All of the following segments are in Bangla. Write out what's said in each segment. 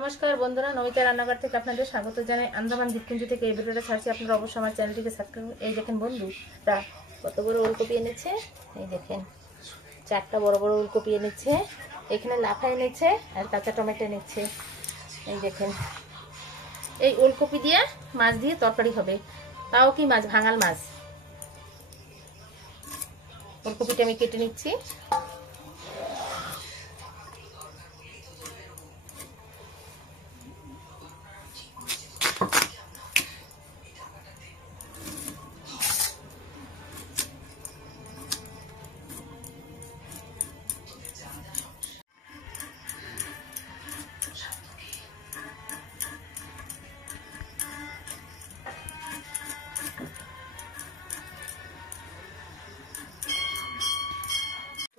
নমস্কার বন্ধুরা, নমিতা রান্নাঘর থেকে আপনাদের স্বাগত জানাই। আন্দামান দ্বীপপুঞ্জ থেকে এই ভিডিওটা ছাড়ছি। আপনারা অবশ্যই আমার চ্যানেলটিকে সাবস্ক্রাইব। এই দেখেন বন্ধুরা, কত বড় ওলকপি এনেছে। এই দেখেন, 4টা বড় বড় ওলকপি এনেছে। এখানে লাফা এনেছে আর কাঁচা টমেটো এনেছে। এই দেখেন, এই ওলকপি দিয়ে মাছ দিয়ে তরকারি হবে। তাও কি মাছ? ভাঙাল মাছ। ওলকপিটা আমি কেটে নিচ্ছি।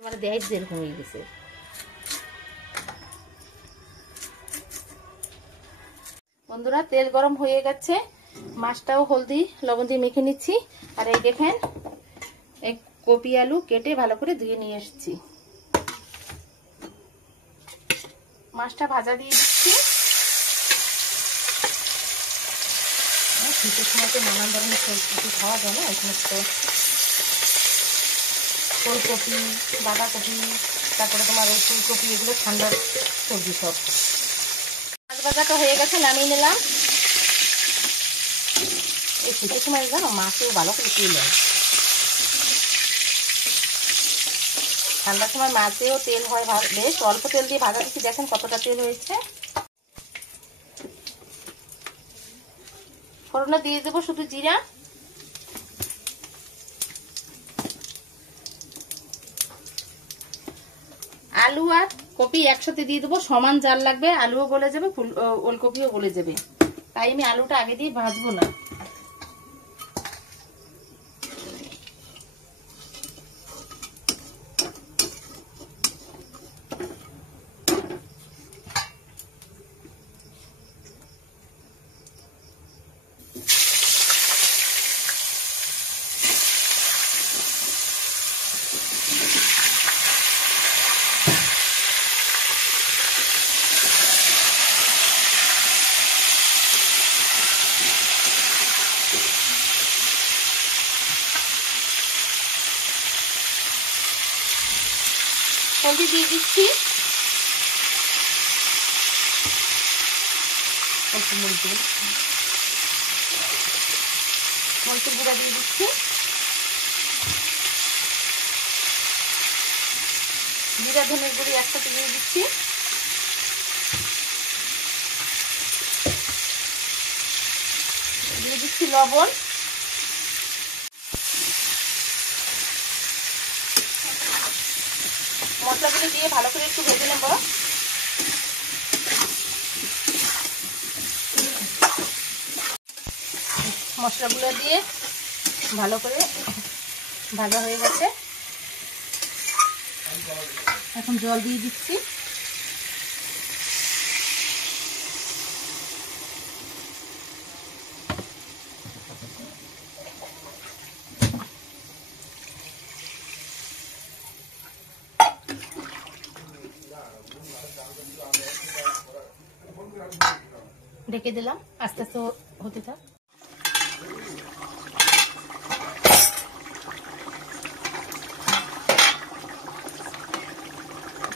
তোমার দেয় যেরকম হয়ে গেছে। বন্ধুরা, তেল গরম হয়ে গেছে। মাছটাও হলদি লবণ দিয়ে মেখে নিচ্ছি। আর এই দেখেন, এই কপি আলু কেটে ভালো করে ধুয়ে নিয়ে এসেছি। মাছটা ভাজা দিয়ে দিচ্ছি। শীতের সময় তো নানান ধরনের সবজি খাওয়া যায় না, এই সমস্ত ফুলকপি, বাঁধাকপি, তারপরে তোমার ওই ফুলকপি, এগুলো ঠান্ডার সবজি সব। মাছ ভাজাটা হয়ে গেছে, নামিয়ে নিলাম। এই শীতের সময় জানো মাছেও ভালো করে তেল হয়। ঠান্ডার সময় মাছেও তেল হয় বেশ। অল্প তেল দিয়ে ভাজা দিচ্ছি, দেখেন কতটা তেল হয়েছে। ফোড়নে দিয়ে দেবো শুধু জিরা, আলু আর কপি একসাথে দিয়ে দেবো। সমান জাল লাগবে, আলুও গলে যাবে, ওলকপিও গলে যাবে। তাই আমি আলুটা আগে দিয়ে ভাজবো না। হলদি দিয়ে দিচ্ছি, মরিচের গুঁড়া দিয়ে দিচ্ছি, জিরা ধনের গুঁড়ি একসাথে দিয়ে দিচ্ছি, দিয়ে দিচ্ছি লবণ। মশলাগুলো দিয়ে ভালো করে একটু ভেজে নেব। মশলাগুলো দিয়ে ভালো করে ভাজা হয়ে গেছে। এখন জল দিয়ে দিচ্ছি। ঢেকে দিলাম, আস্তে আস্তে হতে থাক।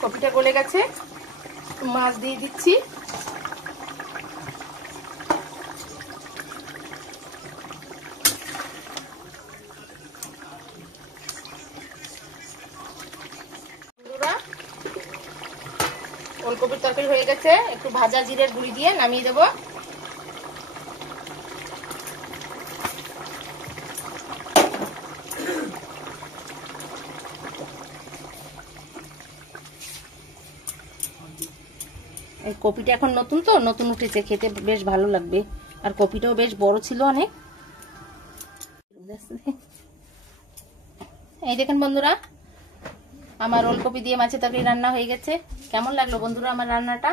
কপিটা গলে গেছে, মাছ দিয়ে দিচ্ছি। ওলকপির তরকারি হয়ে গেছে। একটু ভাজা জিরের গুঁড়ি দিয়ে নামিয়ে দেবো। এই কপিটা এখন নতুন তো, নতুন উঠেছে, খেতে বেশ ভালো লাগবে। আর কপিটাও বেশ বড় ছিল অনেক। এই দেখেন বন্ধুরা, আমার ওলকপি দিয়ে মাছের তরকারি রান্না হয়ে গেছে। কেমন লাগলো বন্ধুরা আমার রান্নাটা?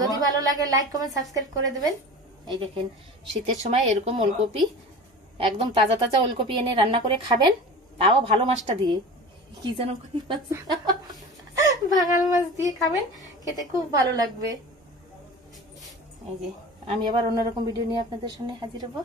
যদি ভালো লাগে লাইক কমেন্ট সাবস্ক্রাইব করে দেবেন। এই দেখেন, শীতের সময় এরকম ওলকপি, একদম তাজা তাজা ওলকপি এনে রান্না করে খাবেন, তাও ভালো মাছটা দিয়ে। কি যেন ভাঙাল মাছ দিয়ে খাবেন, খেতে খুব ভালো লাগবে। এই যে আমি আবার অন্যরকম ভিডিও নিয়ে আপনাদের সামনে হাজির হব।